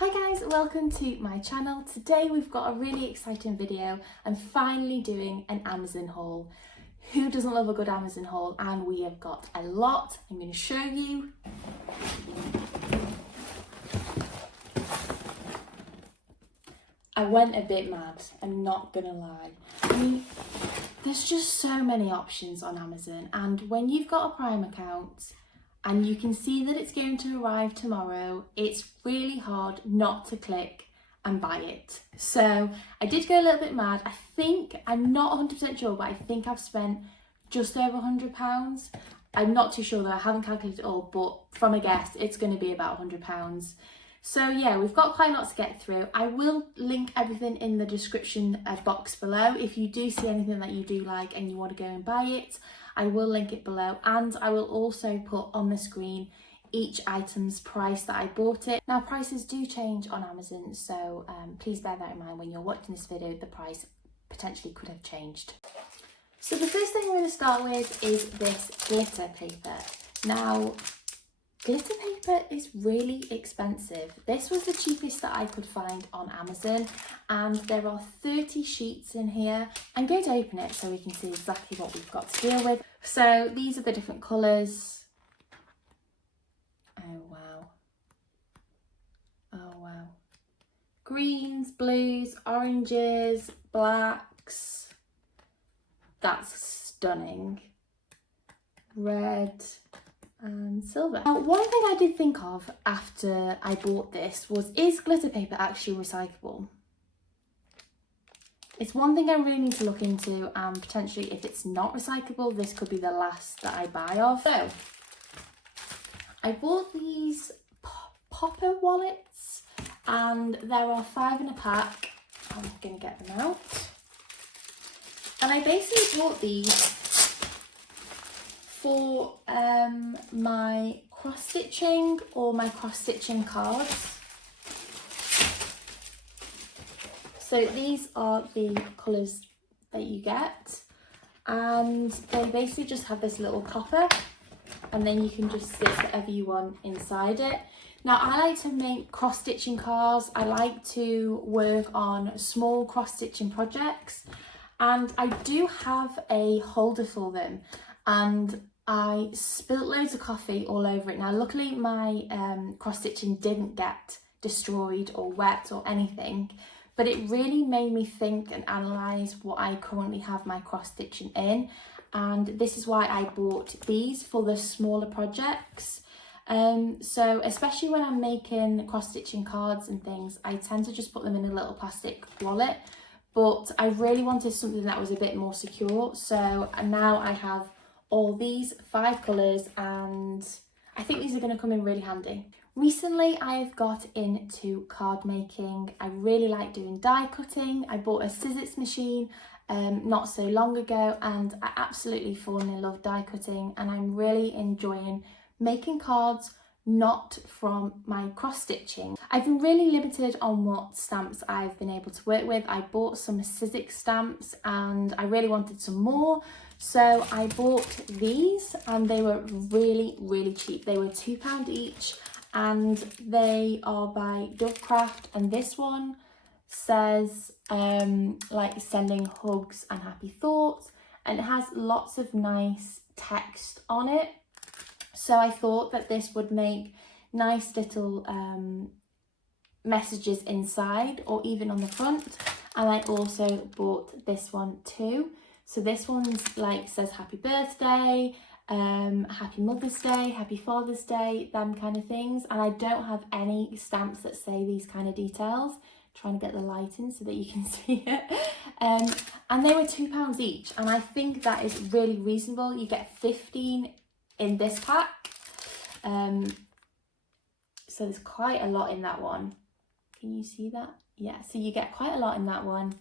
Hi guys, welcome to my channel. Today we've got a really exciting video. I'm finally doing an Amazon haul. Who doesn't love a good Amazon haul? And we have got a lot. I'm going to show you. I went a bit mad, I'm not gonna lie. I mean, there's just so many options on Amazon, and when you've got a Prime account and you can see that it's going to arrive tomorrow, it's really hard not to click and buy it. So I did go a little bit mad. I think, I'm not 100% sure, but I think I've spent just over £100. I'm not too sure though, I haven't calculated it all, but from a guess, it's going to be about £100. So yeah, we've got quite a lot to get through. I will link everything in the description box below. If you do see anything that you do like and you want to go and buy it, I will link it below, and I will also put on the screen each item's price that I bought it. Now prices do change on Amazon, so please bear that in mind when you're watching this video. The price potentially could have changed. So the first thing we're going to start with is this glitter paper. Now glitter paper is really expensive. This was the cheapest that I could find on Amazon, and there are 30 sheets in here. I'm going to open it so we can see exactly what we've got to deal with. So these are the different colours. Oh wow. Oh wow. Greens, blues, oranges, blacks. That's stunning. Red and silver. Now, one thing I did think of after I bought this was, is glitter paper actually recyclable? It's one thing I really need to look into, and potentially if it's not recyclable, this could be the last that I buy of. So I bought these popper wallets, and there are 5 in a pack. I'm gonna get them out. And I basically bought these for my cross stitching or my cross stitching cards. So these are the colours that you get, and they basically just have this little popper, and then you can just stitch whatever you want inside it. Now I like to make cross stitching cards. I like to work on small cross stitching projects, and I do have a holder for them, and I spilt loads of coffee all over it. Now luckily my cross stitching didn't get destroyed or wet or anything, but it really made me think and analyse what I currently have my cross stitching in, and this is why I bought these for the smaller projects. So especially when I'm making cross stitching cards and things, I tend to just put them in a little plastic wallet, but I really wanted something that was a bit more secure. So now I have all these 5 colours, and I think these are going to come in really handy. Recently I've got into card making. I really like doing die cutting. I bought a scissors machine not so long ago, and I absolutely fallen in love die cutting, and I'm really enjoying making cards not from my cross stitching. I've been really limited on what stamps I've been able to work with. I bought some Sizzix stamps and I really wanted some more, so I bought these, and they were really cheap. They were £2 each, and they are by Dovecraft, and this one says like sending hugs and happy thoughts, and it has lots of nice text on it. So I thought that this would make nice little messages inside or even on the front. And I also bought this one too. So this one's like says happy birthday, happy Mother's Day, happy Father's Day, them kind of things. And I don't have any stamps that say these kind of details. Trying to get the light in so that you can see it. And they were £2 each, and I think that is really reasonable. You get 15 in this pack, so there's quite a lot in that one. Can you see that? Yeah, so you get quite a lot in that one,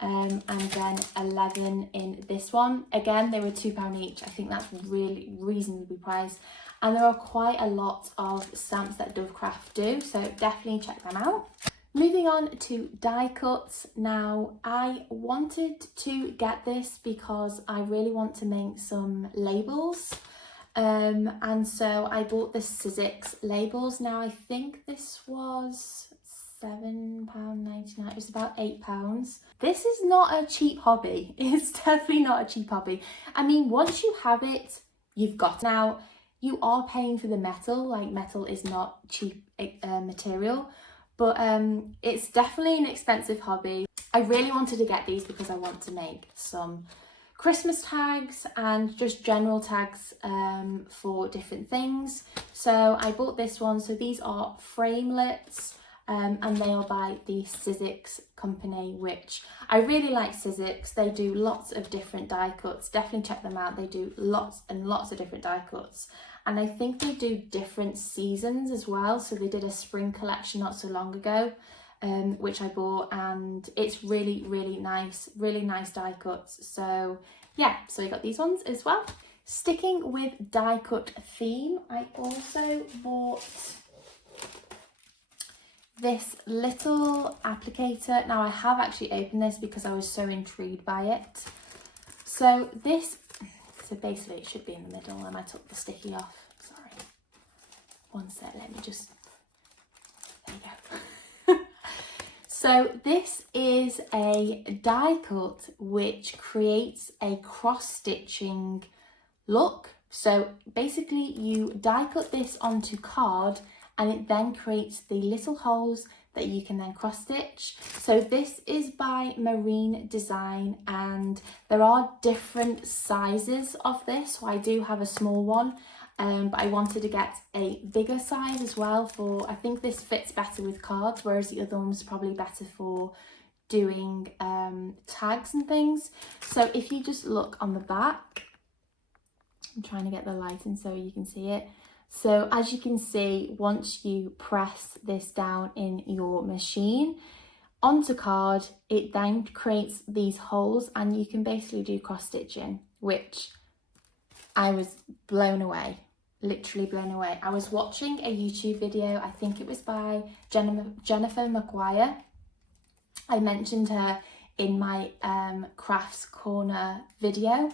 and then 11 in this one. Again, they were £2 each. I think that's really reasonably priced, and there are quite a lot of stamps that Dovecraft do, so definitely check them out. Moving on to die cuts. Now I wanted to get this because I really want to make some labels. And so I bought the Sizzix labels. Now I think this was £7.99. It was about £8. This is not a cheap hobby. It's definitely not a cheap hobby. I mean, once you have it, you've got it. Now, you are paying for the metal. Like, metal is not cheap material, but it's definitely an expensive hobby. I really wanted to get these because I want to make some Christmas tags and just general tags for different things. So I bought this one. So these are framelits, and they are by the Sizzix company, which I really like. Sizzix, they do lots of different die cuts. Definitely check them out. They do lots and lots of different die cuts, and I think they do different seasons as well. So they did a spring collection not so long ago, which I bought, and it's really nice die cuts. So yeah, so I got these ones as well. Sticking with die cut theme, I also bought this little applicator. Now, I have actually opened this because I was so intrigued by it. So basically it should be in the middle, and I took the sticky off. Sorry, one sec, let me just, there you go. So this is a die cut which creates a cross-stitching look. So basically you die cut this onto card, and it then creates the little holes that you can then cross stitch. So this is by Marine Design, and there are different sizes of this. So I do have a small one, but I wanted to get a bigger size as well for, I think this fits better with cards, whereas the other one's probably better for doing tags and things. So if you just look on the back, I'm trying to get the light in so you can see it. So as you can see, once you press this down in your machine onto card, it then creates these holes, and you can basically do cross stitching, which I was blown away, literally blown away. I was watching a YouTube video, I think it was by Jennifer McGuire. I mentioned her in my crafts corner video,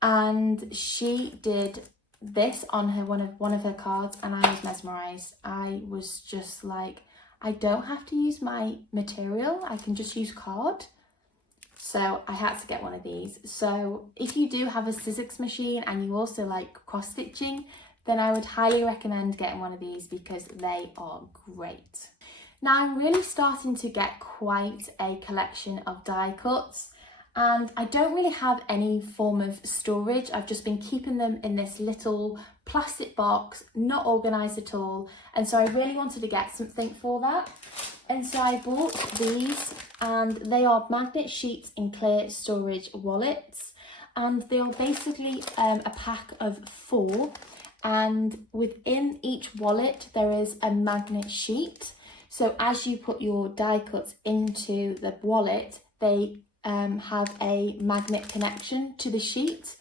and she did this on her one of her cards, and I was mesmerized. I was just like, I don't have to use my material, I can just use card. So I had to get one of these. So if you do have a Sizzix machine and you also like cross stitching, then I would highly recommend getting one of these because they are great. Now I'm really starting to get quite a collection of die cuts, and I don't really have any form of storage. I've just been keeping them in this little plastic box, not organised at all, and so I really wanted to get something for that. And so I bought these, and they are magnet sheets in clear storage wallets, and they are basically a pack of 4, and within each wallet there is a magnet sheet. So as you put your die cuts into the wallet, they have a magnet connection to the sheet,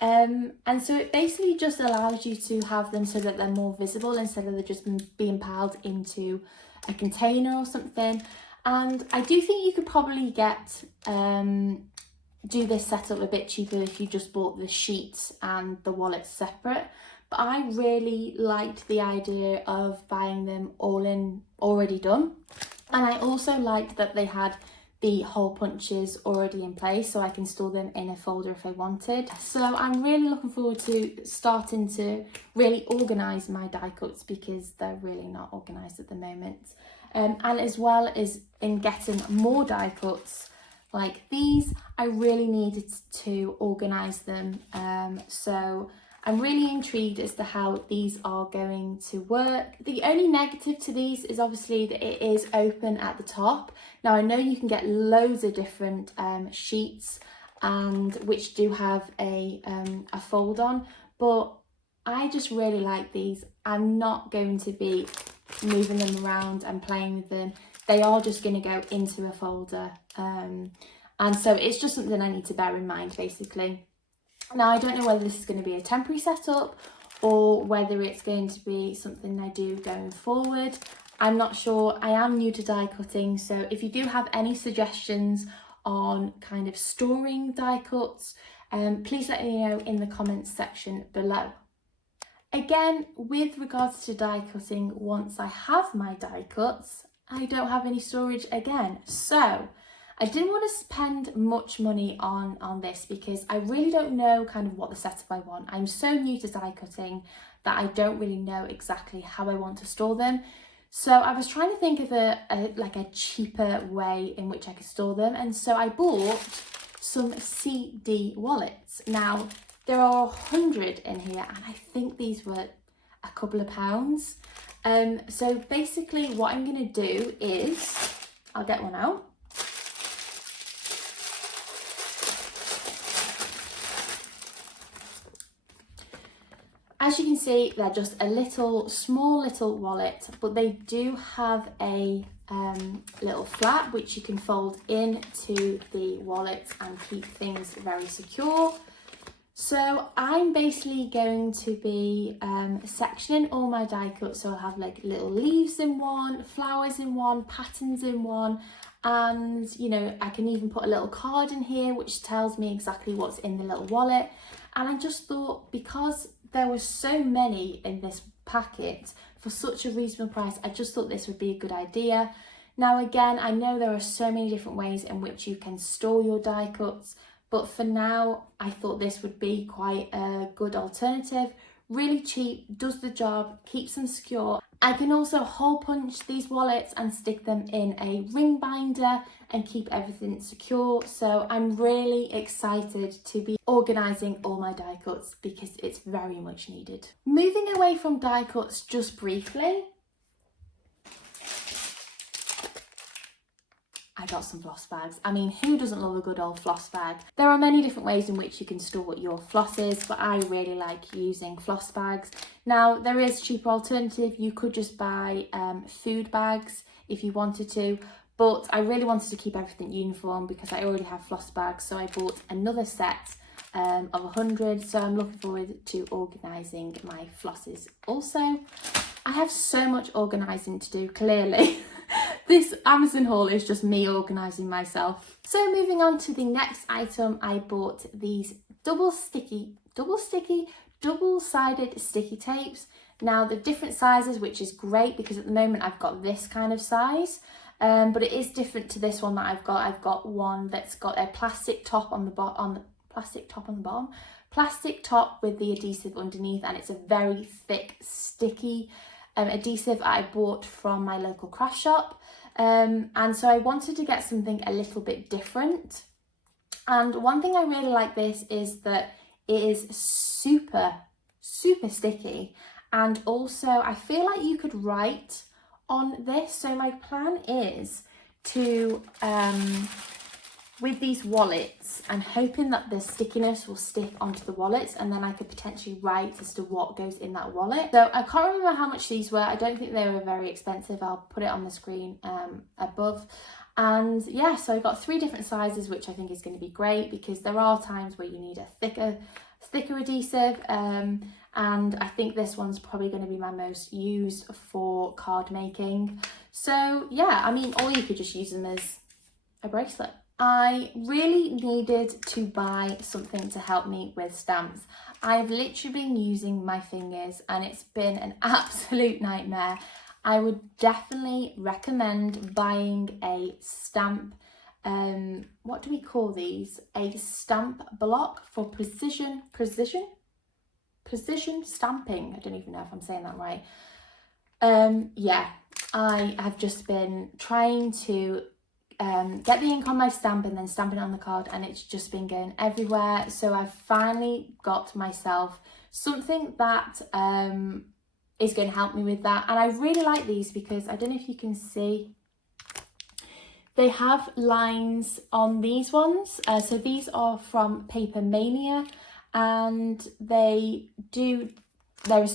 and so it basically just allows you to have them so that they're more visible instead of just being piled into a container or something. And I do think you could probably get do this setup a bit cheaper if you just bought the sheets and the wallets separate, but I really liked the idea of buying them all in already done, and I also liked that they had the hole punches already in place, so I can store them in a folder if I wanted. So I'm really looking forward to starting to really organise my die cuts because they're really not organised at the moment. And as well as in getting more die cuts like these, I really needed to organise them. So I'm really intrigued as to how these are going to work. The only negative to these is obviously that it is open at the top. Now I know you can get loads of different sheets and which do have a fold on, but I just really like these. I'm not going to be moving them around and playing with them. They are just going to go into a folder, and so it's just something I need to bear in mind basically. Now I don't know whether this is going to be a temporary setup or whether it's going to be something I do going forward. I'm not sure. I am new to die cutting, so if you do have any suggestions on kind of storing die cuts, please let me know in the comments section below. Again, with regards to die cutting, once I have my die cuts, I don't have any storage again. So I didn't want to spend much money on this because I really don't know kind of what the setup I want. I'm so new to die cutting that I don't really know exactly how I want to store them. So I was trying to think of a cheaper way in which I could store them. And so I bought some CD wallets. Now, there are 100 in here and I think these were a couple of pounds. So basically what I'm going to do is, I'll get one out. As you can see, they're just a small little wallet, but they do have a little flap which you can fold into the wallet and keep things very secure. So I'm basically going to be sectioning all my die cuts. So I'll have like little leaves in one, flowers in one, patterns in one, and you know, I can even put a little card in here which tells me exactly what's in the little wallet. And I just thought, because there were so many in this packet for such a reasonable price, I just thought this would be a good idea. Now again, I know there are so many different ways in which you can store your die cuts, but for now I thought this would be quite a good alternative. Really cheap, does the job, keeps them secure. I can also hole punch these wallets and stick them in a ring binder and keep everything secure. So I'm really excited to be organising all my die cuts because it's very much needed. Moving away from die cuts just briefly, I got some floss bags. I mean, who doesn't love a good old floss bag? There are many different ways in which you can store your flosses, but I really like using floss bags. Now, there is a cheaper alternative. You could just buy food bags if you wanted to, but I really wanted to keep everything uniform because I already have floss bags, so I bought another set of 100, so I'm looking forward to organising my flosses also. I have so much organising to do, clearly. This Amazon haul is just me organising myself. So moving on to the next item, I bought these double-sided sticky tapes. Now the different sizes, which is great because at the moment I've got this kind of size, but it is different to this one that I've got. I've got one that's got a plastic top on the bottom, plastic top with the adhesive underneath, and it's a very thick, sticky adhesive I bought from my local craft shop. And so I wanted to get something a little bit different. And one thing I really like this is that it is super sticky, and also I feel like you could write on this. So my plan is to with these wallets, I'm hoping that the stickiness will stick onto the wallets, and then I could potentially write as to what goes in that wallet. So I can't remember how much these were. I don't think they were very expensive. I'll put it on the screen above. And yeah, so I got 3 different sizes, which I think is going to be great because there are times where you need a thicker adhesive, and I think this one's probably going to be my most used for card making. So yeah, I mean, or you could just use them as a bracelet. I really needed to buy something to help me with stamps. I've literally been using my fingers and it's been an absolute nightmare. I would definitely recommend buying a stamp, what do we call these? A stamp block for precision stamping. I don't even know if I'm saying that right. Yeah, I have just been trying to get the ink on my stamp and then stamping it on the card, and it's just been going everywhere. So I've finally got myself something that is going to help me with that. And I really like these because I don't know if you can see, they have lines on these ones. So these are from Paper Mania, and there's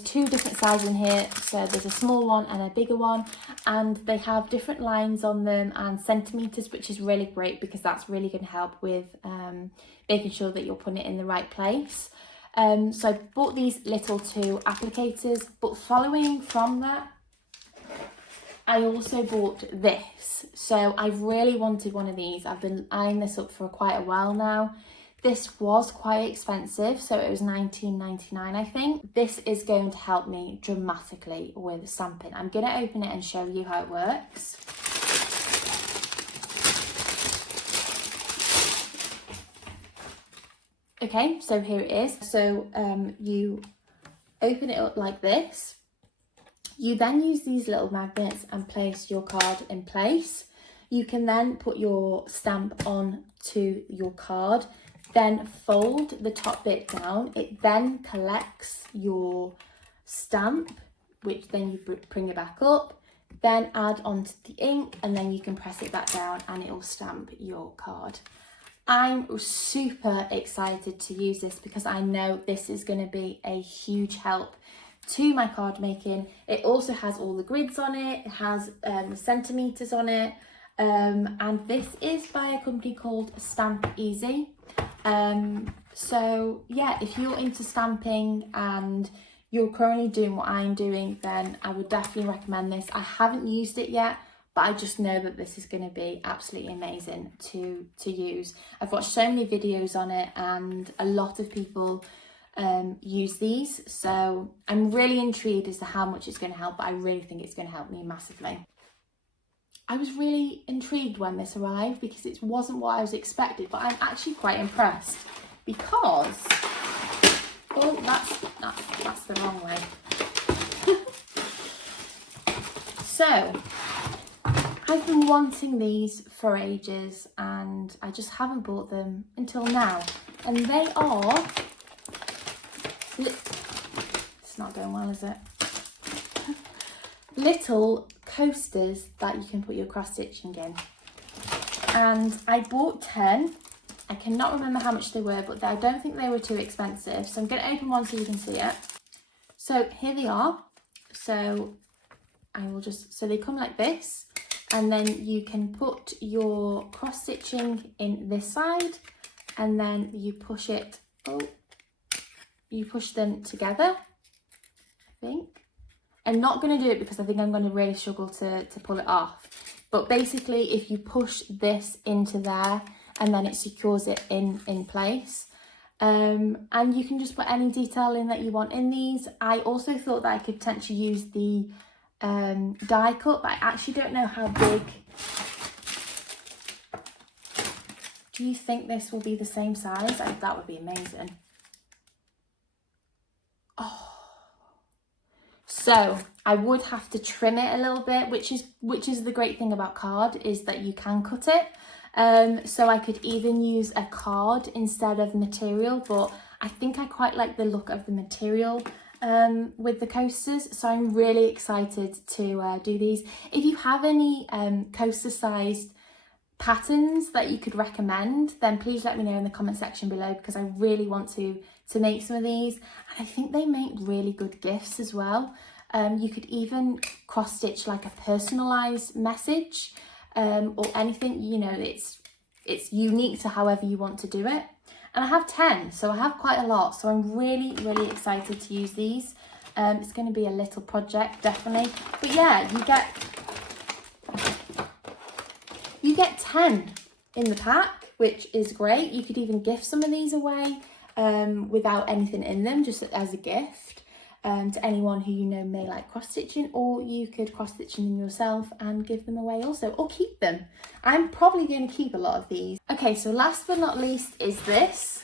2 different sizes in here. So there's a small one and a bigger one, and they have different lines on them and centimeters, which is really great because that's really going to help with making sure that you're putting it in the right place. So I bought these little 2 applicators, but following from that, I also bought this. So I really wanted one of these. I've been eyeing this up for quite a while now. This was quite expensive, so it was $19.99 I think. This is going to help me dramatically with stamping. I'm going to open it and show you how it works. Okay, so here it is. So you open it up like this. You then use these little magnets and place your card in place. You can then put your stamp on to your card, then fold the top bit down. It then collects your stamp, which then you bring it back up, then add onto the ink, and then you can press it back down and it will stamp your card. I'm super excited to use this because I know this is going to be a huge help to my card making. It also has all the grids on it, it has centimeters on it, and this is by a company called Stamp Easy. So yeah, if you're into stamping and you're currently doing what I'm doing, then I would definitely recommend this. I haven't used it yet, but I just know that this is going to be absolutely amazing to use. I've watched so many videos on it and a lot of people use these, so I'm really intrigued as to how much it's going to help, but I really think it's going to help me massively. I was really intrigued when this arrived because it wasn't what I was expected, but I'm actually quite impressed because, oh, that's the wrong way. So I've been wanting these for ages and I just haven't bought them until now, and they are, it's not going well, is it? Little coasters that you can put your cross stitching in, and I bought 10. I cannot remember how much they were, but I don't think they were too expensive, so I'm going to open one so you can see it. So here they are. So I will just, so they come like this, and then you can put your cross stitching in this side, and then you push it, you push them together, I think. I'm not going to do it because I think I'm going to really struggle to pull it off. But basically, if you push this into there, and then it secures it in place. And you can just put any detail in that you want in these. I also thought that I could potentially use the die cut, but I actually don't know how big. Do you think this will be the same size? That would be amazing. Oh. So I would have to trim it a little bit, which is the great thing about card, is that you can cut it. So I could even use a card instead of material, but I think I quite like the look of the material with the coasters. So I'm really excited to do these. If you have any coaster sized patterns that you could recommend, then please let me know in the comment section below, because I really want to make some of these, and I think they make really good gifts as well. You could even cross stitch like a personalized message or anything, you know, it's unique to however you want to do it. And I have 10, so I have quite a lot, so I'm really excited to use these. It's going to be a little project, definitely, but yeah, you get 10 in the pack, which is great. You could even gift some of these away without anything in them, just as a gift to anyone who you know may like cross stitching, or you could cross stitch them yourself and give them away also, or keep them. I'm probably going to keep a lot of these. Okay, so last but not least is this.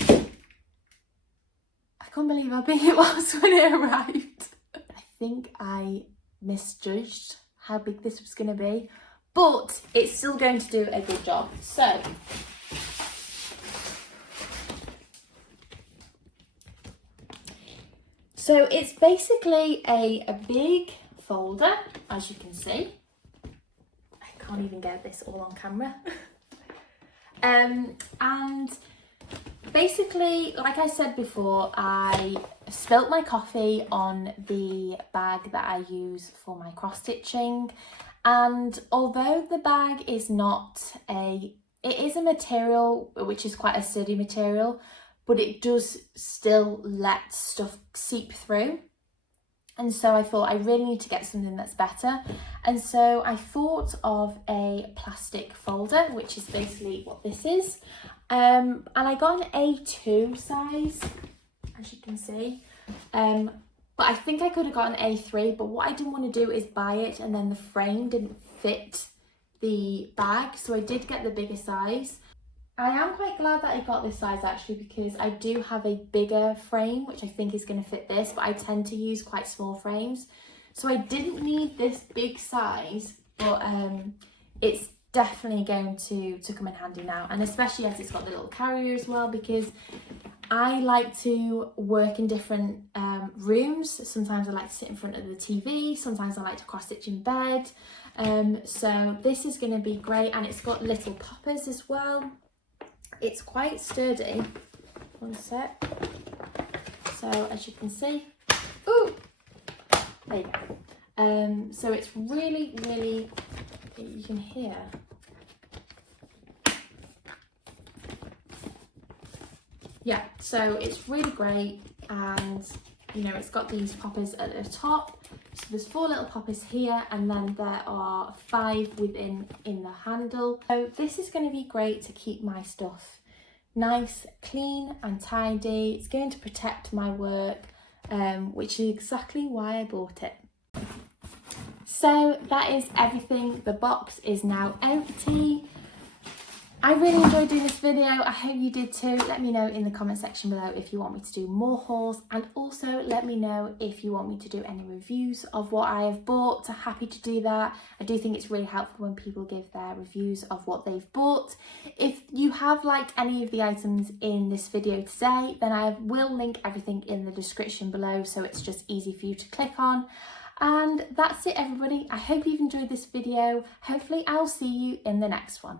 I can't believe how big it was when it arrived. I think I misjudged how big this was going to be, but it's still going to do a good job. So it's basically a big folder, as you can see. I can't even get this all on camera. And basically, like I said before, I spilt my coffee on the bag that I use for my cross stitching, and although the bag is it is a material which is quite a sturdy material, but it does still let stuff seep through. And so I thought I really need to get something that's better. And so I thought of a plastic folder, which is basically what this is. And I got an A2 size, as you can see. But I think I could have got an A3, but what I didn't want to do is buy it and then the frame didn't fit the bag. So I did get the bigger size. I am quite glad that I got this size actually, because I do have a bigger frame which I think is going to fit this, but I tend to use quite small frames, so I didn't need this big size, but it's definitely going to come in handy now, and especially as it's got the little carrier as well, because I like to work in different rooms. Sometimes I like to sit in front of the TV, sometimes I like to cross stitch in bed, so this is going to be great, and it's got little poppers as well. It's quite sturdy. One sec. So as you can see, ooh, there you go. So it's really, really, you can hear. Yeah, so it's really great, and you know, it's got these poppers at the top. So there's 4 little poppers here, and then there are 5 within the handle. So this is going to be great to keep my stuff nice, clean and tidy. It's going to protect my work, which is exactly why I bought it. So that is everything. The box is now empty. I really enjoyed doing this video. I hope you did too. Let me know in the comment section below if you want me to do more hauls, and also let me know if you want me to do any reviews of what I have bought. I'm happy to do that. I do think it's really helpful when people give their reviews of what they've bought. If you have liked any of the items in this video today, then I will link everything in the description below, so it's just easy for you to click on. And that's it everybody. I hope you've enjoyed this video. Hopefully I'll see you in the next one.